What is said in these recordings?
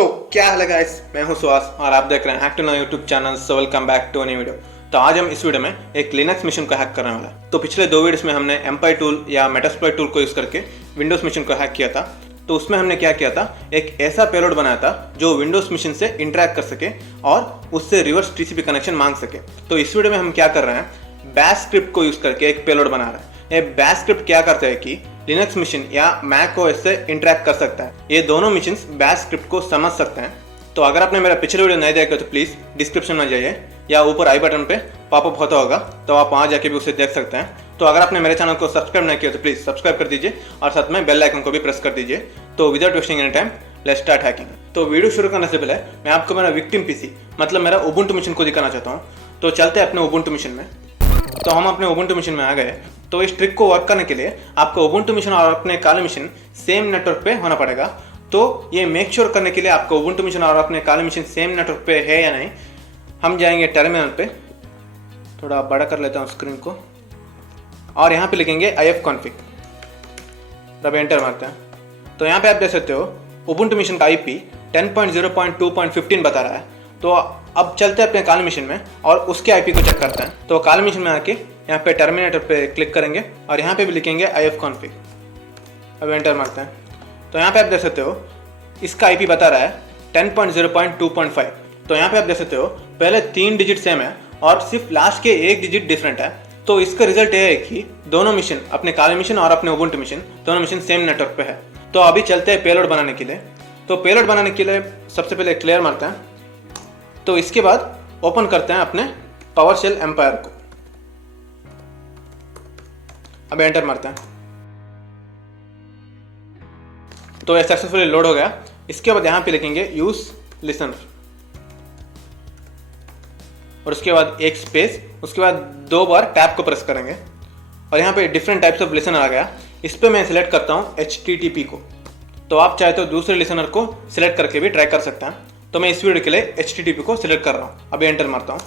तो क्या हाल है गाइस, मैं हूं सुहास और आप देख रहे हैं active YouTube channel. So welcome back to new video. तो आज हम इस वीडियो में एक लिनक्स मशीन को हैक करने वाला है। तो पिछले दो वीडियोस में हमने एम्पाई टूल या मेटास्प्लॉइट टूल को यूज करके विंडोज मशीन को हैक किया था। तो उसमें हमने क्या किया था, एक ऐसा पेलोड बनाया था जो विंडोज मशीन से इंटरेक्ट कर सके और उससे रिवर्स टीसीपी कनेक्शन मांग सके। तो इस वीडियो में हम क्या कर रहे हैं, बैश स्क्रिप्ट को यूज करके एक पेलोड बना रहे हैं। ये बैश स्क्रिप्ट क्या करता है कि लिनक्स मशीन या मैक ओएस से इंटरेक्ट कर सकता है। ये दोनों मशीन बैश स्क्रिप्ट को समझ सकते हैं। तो अगर आपने मेरा पिछले वीडियो नहीं देखा तो प्लीज़ डिस्क्रिप्शन में जाइए या ऊपर आई बटन पे पॉपअप होता होगा, तो आप वहाँ जाके भी उसे देख सकते हैं। तो अगर आपने मेरे चैनल को सब्सक्राइब नहीं किया तो प्लीज़ सब्सक्राइब कर दीजिए और साथ में बेल आइकन को भी प्रेस कर दीजिए। तो without wasting any time let's start hacking. तो वीडियो शुरू करने से पहले मैं आपको मेरा विक्टिम पीसी मतलब मेरा उबुंटू मशीन को दिखाना चाहता हूँ। तो चलते हैं अपने उबुंटू मशीन में। तो हम अपने उबुंटू मशीन में आ गए। तो इस ट्रिक को वर्क करने के लिए आपको उबुंटू मशीन और अपने काली मशीन सेम नेटवर्क पे होना पड़ेगा। तो ये मेक श्योर करने के लिए आपको उबुंटू मशीन और अपने काली मशीन सेम नेटवर्क पे है या नहीं, हम जाएंगे टर्मिनल पे। थोड़ा बड़ा कर लेता हूँ स्क्रीन को और यहाँ पे लिखेंगे ifconfig। अब एंटर मारते हैं। तो यहाँ पे आप देख सकते हो उबुंटू मशीन का IP 10.0.2.15 बता रहा है। तो अब चलते हैं अपने काली मशीन में और उसके IP को चेक करते हैं। तो काली मशीन में आके यहाँ पे टर्मिनेटर पे क्लिक करेंगे और यहाँ पे भी लिखेंगे ifconfig। अब एंटर मारते हैं। तो यहाँ पे आप देख सकते हो इसका IP बता रहा है 10.0.2.5। तो यहाँ पे आप देख सकते हो पहले 3 डिजिट सेम है और सिर्फ लास्ट के 1 डिजिट डिफरेंट है। तो इसका रिजल्ट ये है कि दोनों मशीन, अपने काली मशीन और अपने उबुंटू मशीन, दोनों मशीन सेम नेटवर्क पे है। तो अभी चलते हैं पेलोड बनाने के लिए। तो पेलोड बनाने के लिए सबसे पहले क्लियर मारते हैं। तो इसके बाद ओपन करते हैं अपने पावरशेल एम्पायर को। अब एंटर मारते हैं। तो ये सक्सेसफुली लोड हो गया। इसके बाद यहाँ पे लिखेंगे यूज लिसनर और उसके बाद एक स्पेस, उसके बाद 2 बार टैब को प्रेस करेंगे और यहाँ पे डिफरेंट टाइप्स ऑफ लिसनर आ गया। इस पर मैं सिलेक्ट करता हूँ HTTP को। तो आप चाहे तो दूसरे लिसनर को सिलेक्ट करके भी ट्राई कर सकते हैं। तो मैं इस वीडियो के लिए HTTP को सिलेक्ट कर रहा हूँ। अभी एंटर मारता हूँ।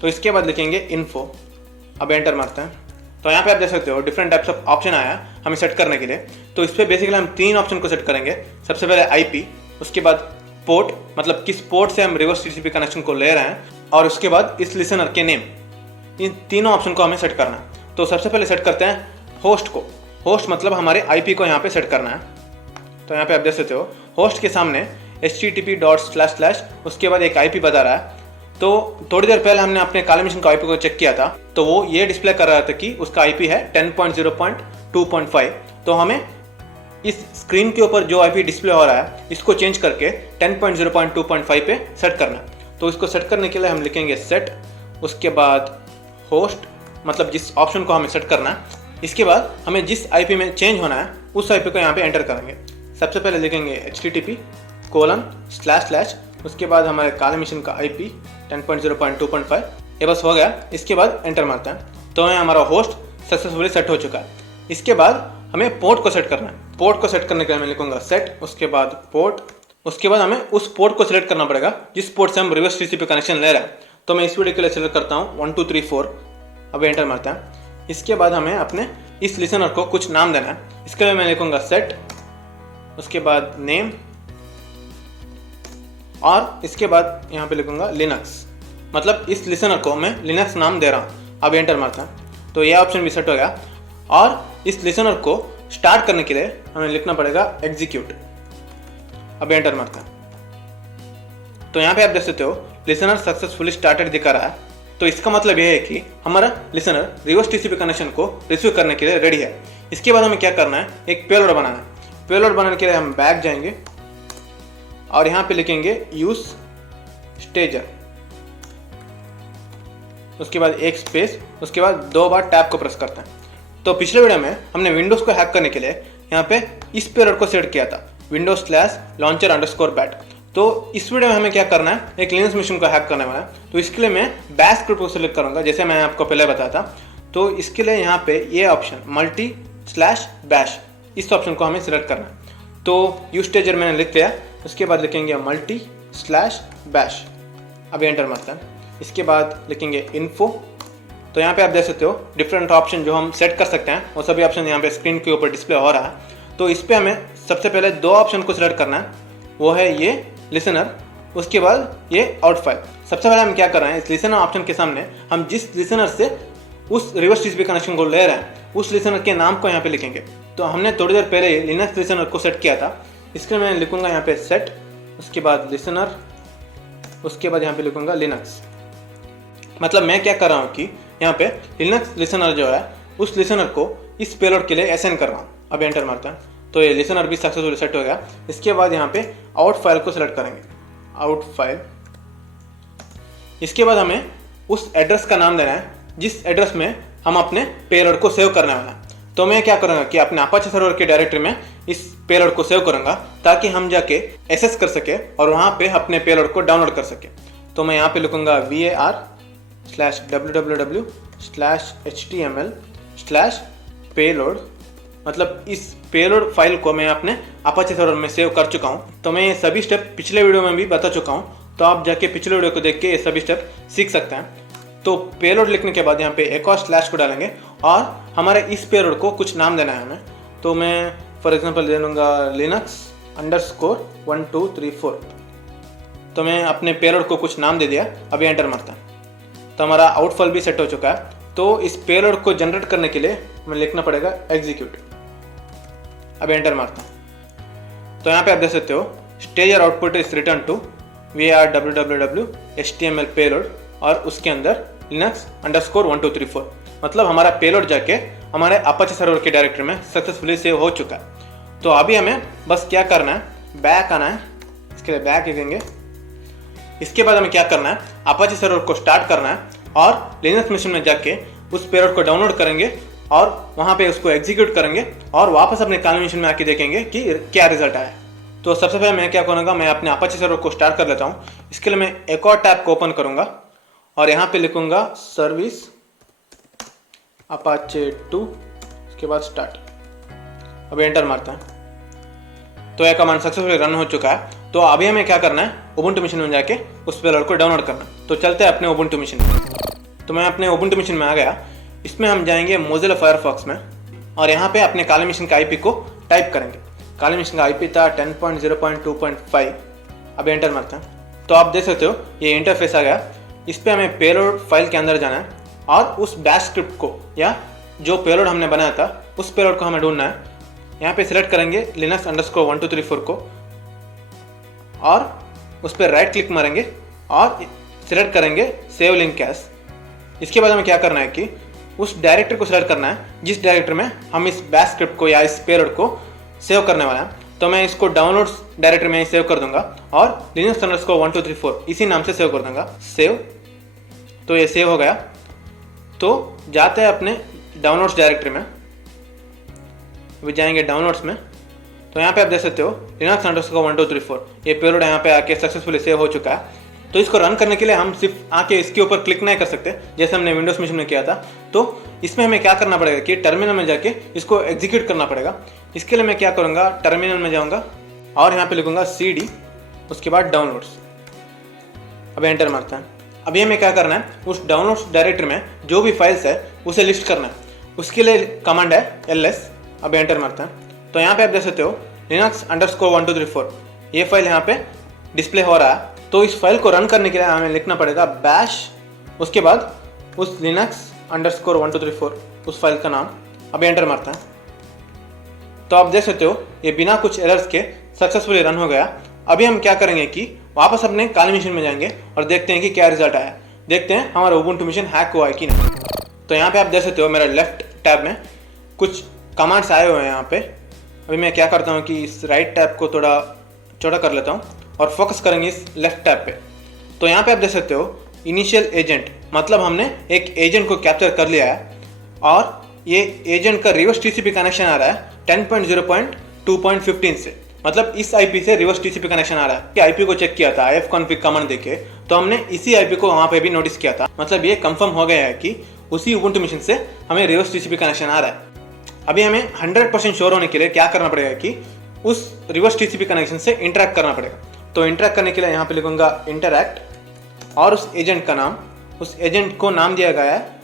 तो इसके बाद लिखेंगे इन्फो। अब एंटर मारते हैं। तो यहाँ पे आप देख सकते हो डिफरेंट टाइप्स ऑफ ऑप्शन आया हमें सेट करने के लिए। तो इस पर बेसिकली हम 3 ऑप्शन को सेट करेंगे। सबसे पहले IP, उसके बाद पोर्ट मतलब किस पोर्ट से हम रिवर्स TCP कनेक्शन को ले रहे हैं, और उसके बाद इस लिसनर के नेम। इन तीनों ऑप्शन को हमें सेट करना है। तो सबसे पहले सेट करते हैं होस्ट को। होस्ट मतलब हमारे IP को यहाँ पे सेट करना है। तो यहाँ पे आप देख सकते हो होस्ट के सामने http:// उसके बाद एक IP बता रहा है। तो थोड़ी देर पहले हमने अपने काली मशीन का IP को चेक किया था, तो वो ये डिस्प्ले कर रहा था कि उसका IP है 10.0.2.5। तो हमें इस स्क्रीन के ऊपर जो IP डिस्प्ले हो रहा है इसको चेंज करके 10.0.2.5 पे सेट करना। तो इसको सेट करने के लिए हम लिखेंगे सेट, उसके बाद होस्ट मतलब जिस ऑप्शन को हमें सेट करना है। इसके बाद हमें जिस IP में चेंज होना है उस IP को यहाँ पे एंटर करेंगे। सबसे पहले लिखेंगे http:// उसके बाद हमारे काली मशीन का IP 10.0.2.5। ये बस हो गया। इसके बाद एंटर मारते हैं। तो हमारा होस्ट सक्सेसफुली सेट हो चुका है। इसके बाद हमें पोर्ट को सेट करना है। पोर्ट को सेट करने के लिए मैं लिखूंगा सेट, उसके बाद पोर्ट। उसके बाद हमें उस पोर्ट को सिलेक्ट करना पड़ेगा जिस पोर्ट से हम रिवर्स TCP कनेक्शन ले रहे हैं। तो मैं इस वीडियो के लिए सिलेक्ट करता हूँ 1 2 3 4। अब एंटर मारते हैं। इसके बाद हमें अपने इस लिसनर को कुछ नाम देना है। इसके लिए मैं लिखूंगा सेट, उसके बाद नेम, और इसके बाद यहाँ पे लिखूंगा लिनक्स मतलब इस लिसनर को मैं लिनक्स नाम दे रहा हूँ। अब एंटर मारता हूँ। तो यह ऑप्शन भी सेट हो गया। और इस लिसनर को स्टार्ट करने के लिए हमें लिखना पड़ेगा एग्जीक्यूट। अब एंटर मारते हैं। तो यहाँ पे आप देख सकते हो लिसनर सक्सेसफुली स्टार्टेड दिखा रहा है। तो इसका मतलब यह है कि हमारा लिसनर रिवर्स TCP कनेक्शन को रिसीव करने के लिए रेडी है। इसके बाद हमें क्या करना है, एक पेलोड बनाना है। पेलोड बनाने के लिए हम बैक जाएंगे और यहाँ पे लिखेंगे यूज स्टेजर, उसके बाद एक स्पेस, उसके बाद 2 बार टैब को प्रेस करते हैं। तो पिछले वीडियो में हमने विंडोज को हैक करने के लिए यहाँ पे इस पेलोड को सेट किया था, windows/launcher_bat। तो इस वीडियो में हमें क्या करना है, एक लिनक्स मशीन को हैक करने वाला है। तो इसके लिए मैं बैश स्क्रिप्ट को सिलेक्ट करूंगा जैसे मैं आपको पहले बताया था। तो इसके लिए यहाँ पे ये ऑप्शन multi/bash, इस ऑप्शन को हमें सिलेक्ट करना है। तो यूज स्टेजर मैंने लिख लिया। उसके बाद लिखेंगे multi/bash। अभी एंटर मारते हैं। इसके बाद लिखेंगे इन्फो। तो यहाँ पे आप देख सकते हो डिफरेंट ऑप्शन जो हम सेट कर सकते हैं वो सभी ऑप्शन यहाँ पे स्क्रीन के ऊपर डिस्प्ले हो रहा है। तो इस पर हमें सबसे पहले 2 ऑप्शन को सिलेक्ट करना है। वो है ये लिसनर, उसके बाद ये आउट फाइल। सबसे पहले हम क्या कर रहे हैं, इस लिसनर ऑप्शन के सामने हम जिस लिसनर से उस रिवर्स टीसीपी कनेक्शन को ले रहे हैं उस लिसनर के नाम को यहाँ पे लिखेंगे। तो हमने थोड़ी देर पहले लिनक्स लिसनर को सेट किया था, इसके लिए मैं लिखूंगा यहाँ पे सेट, उसके बाद लिसनर, उसके बाद यहाँ पे लिखूंगा लिनक्स। मतलब मैं क्या कर रहा हूँ कि यहाँ पे लिनक्स लिसनर जो है उस लिसनर को इस पेलोड के लिए असाइन कर रहा हूँ। अब एंटर मारते हैं तो ये लिसनर भी सक्सेसफुली सेट हो गया। इसके बाद यहाँ पे आउट फाइल को सिलेक्ट करेंगे, आउट फाइल। इसके बाद हमें उस एड्रेस का नाम देना है जिस एड्रेस में हम अपने पेलोड को सेव करने वाला है। तो मैं क्या करूँगा कि अपने अपाचे सर्वर की डायरेक्टरी में इस पेलोड को सेव करूँगा ताकि हम जाके एक्सेस कर सके और वहाँ पे अपने पेलोड को डाउनलोड कर सके। तो मैं यहाँ पे लिखूँगा var/www/html/payload। मतलब इस पेलोड फाइल को मैं अपने अपाचे सर्वर में सेव कर चुका हूँ। तो मैं ये सभी स्टेप पिछले वीडियो में भी बता चुका हूँ, तो आप जाके पिछले वीडियो को देख के ये सभी स्टेप सीख सकते हैं। तो पेलोड लिखने के बाद यहाँ पे एक और स्लैश को डालेंगे और हमारे इस पेलोड को कुछ नाम देना है हमें। तो मैं फॉर एग्जांपल दे दूँगा linux_1234। तो मैं अपने पेलोड को कुछ नाम दे दिया। अभी एंटर मारता है तो हमारा आउट फाइल भी सेट हो चुका है। तो इस पेलोड को जनरेट करने के लिए हमें लिखना पड़ेगा एग्जीक्यूट। अब एंटर मारता हूँ तो यहाँ पे आप देख सकते हो stager output is written to var/www/html payload और उसके अंदर linux_1234। मतलब हमारा पेलोड जाके हमारे अपाचे सर्वर के डायरेक्टरी में सक्सेसफुली सेव हो चुका है। तो अभी हमें बस क्या करना है, बैक आना है। इसके लिए बैक लिखेंगे। इसके बाद हमें क्या करना है, अपाचे सर्वर को स्टार्ट करना है और लिनक्स मशीन में जाके उस पेलोड को डाउनलोड करेंगे और वहाँ पे उसको एग्जीक्यूट करेंगे और वापस अपने काल मशीन में आके देखेंगे कि क्या रिजल्ट आया। तो सबसे पहले मैं क्या करूँगा, मैं अपने अपाचे सर्वर को स्टार्ट कर लेता हूँ। इसके लिए मैं एक और टैब को ओपन करूँगा और यहाँ पे लिखूँगा सर्विस अपाचे 2, इसके बाद स्टार्ट। अब एंटर मारते हैं तो यह कमांड सक्सेसफुली रन हो चुका है। तो अभी हमें क्या करना है, उबुंटू मशीन में जाके उस पेलोड को डाउनलोड करना। तो चलते हैं अपने उबुंटू मशीन में। तो मैं अपने उबुंटू मशीन में आ गया। इसमें हम जाएंगे मोजिला फायरफॉक्स में और यहाँ पे अपने काली मशीन का आईपी को टाइप करेंगे। काली मशीन का आईपी था 10.0.2.5। अब एंटर मारते हैं तो आप देख सकते हो ये इंटरफेस आ गया। इस पर हमें पेलोड फाइल के अंदर जाना है और उस बैश स्क्रिप्ट को या जो पेलोड हमने बनाया था उस पेलोड को हमें ढूंढना है। यहाँ पे सिलेक्ट करेंगे linux_1234 को और उस पर राइट क्लिक मारेंगे और सिलेक्ट करेंगे सेव लिंक एज। इसके बाद हमें क्या करना है कि उस डायरेक्टरी को सिलेक्ट करना है जिस डायरेक्टरी में हम इस बैश स्क्रिप्ट को या इस पेलोड को सेव करने वाला है। तो मैं इसको डाउनलोड्स डायरेक्टरी में सेव कर दूंगा और linux_1234 इसी नाम से सेव कर दूंगा। सेव, तो ये सेव हो गया। तो जाते हैं अपने डाउनलोड्स डायरेक्टरी में। अभी जाएंगे डाउनलोड्स में तो यहाँ पे आप देख सकते हो linux_1234 ये पेलोड यहाँ पे आके सक्सेसफुली सेव हो चुका है। तो इसको रन करने के लिए हम सिर्फ आके इसके ऊपर क्लिक नहीं कर सकते जैसे हमने विंडोज मशीन में किया था। तो इसमें हमें क्या करना पड़ेगा कि टर्मिनल में जाके इसको एग्जीक्यूट करना पड़ेगा। इसके लिए मैं क्या करूँगा, टर्मिनल में जाऊँगा और यहाँ पे लिखूँगा cd, उसके बाद डाउनलोड्स। अब एंटर मारते हैं। अभी हमें क्या करना है, उस डाउनलोड्स डायरेक्टरी में जो भी फाइल्स है उसे लिस्ट करना है। उसके लिए कमांड है ls। अब एंटर मारते हैं तो यहाँ पे आप देख सकते हो linux_1234 ये फाइल यहाँ पे डिस्प्ले हो रहा है। तो इस फाइल को रन करने के लिए हमें लिखना पड़ेगा बैश, उसके बाद उस linux_1234 उस फाइल का नाम। अब एंटर मारते हैं तो आप देख सकते हो ये बिना कुछ एरर्स के सक्सेसफुली रन हो गया। अभी हम क्या करेंगे कि वापस अपने काली मशीन में जाएंगे और देखते हैं कि क्या रिजल्ट आया। देखते हैं हमारा उबुंटू मशीन हैक हुआ है कि नहीं। तो यहाँ पे आप देख सकते हो मेरा लेफ्ट टैब में कुछ कमांड्स आए हुए हैं यहाँ पे। अभी मैं क्या करता हूँ कि इस राइट टैब को थोड़ा छोटा कर लेता हूँ और फोकस करेंगे इस लेफ्ट टैब पे। तो यहाँ पे आप देख सकते हो इनिशियल एजेंट, मतलब हमने एक एजेंट को कैप्चर कर लिया है और ये एजेंट का रिवर्स टीसीपी कनेक्शन आ रहा है 10.0.2.15 से। मतलब इस आईपी से रिवर्स टीसीपी कनेक्शन आ रहा है। आईपी को चेक किया था ifconfig कमांड देके, तो हमने इसी आईपी को वहाँ पे भी नोटिस किया था। मतलब ये कंफर्म हो गया है कि उसी उबुंटू मशीन से हमें रिवर्स टीसीपी कनेक्शन आ रहा है। अभी हमें 100% श्योर होने के लिए क्या करना पड़ेगा कि उस रिवर्स टीसीपी कनेक्शन से इंटरैक्ट करना पड़ेगा। तो इंटरैक्ट करने के लिए यहाँ पे लिखूंगा इंटरैक्ट और उस एजेंट का नाम, उस एजेंट को नाम दिया गया है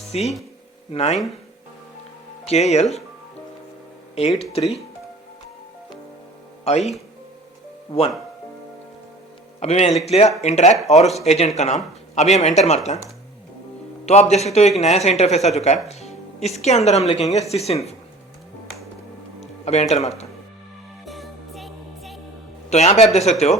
C9KL83I1। अभी मैंने लिख लिया इंटरैक्ट और उस एजेंट का नाम। अभी हम एंटर मारते हैं तो आप देख सकते हो एक नया सा इंटरफेस आ चुका है। इसके अंदर हम लिखेंगे sysinfo। अभी एंटर मारते हैं तो यहाँ पे आप देख सकते हो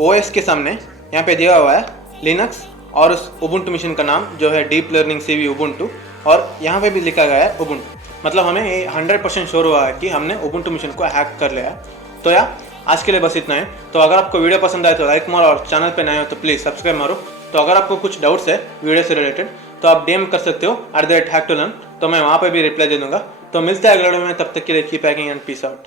OS के सामने यहाँ पे दिया हुआ है लिनक्स और उस उबुंटू मशीन का नाम जो है डीप लर्निंग CV उबुंटू, और यहाँ पे भी लिखा गया है उबुंटू। मतलब हमें ये 100% श्योर हुआ है कि हमने उबुंटू मशीन को हैक कर लिया है। तो यार आज के लिए बस इतना है। तो अगर आपको वीडियो पसंद आए तो लाइक मारो और चैनल पे नए हो तो प्लीज़ सब्सक्राइब मारो। तो अगर आपको कुछ डाउट्स है वीडियो से रिलेटेड तो आप DM कर सकते हो @hack2learn, तो मैं वहाँ पे भी रिप्लाई दे दूँगा। तो मिलते हैं अगले वीडियो में, तब तक के लिए keep hacking and peace out.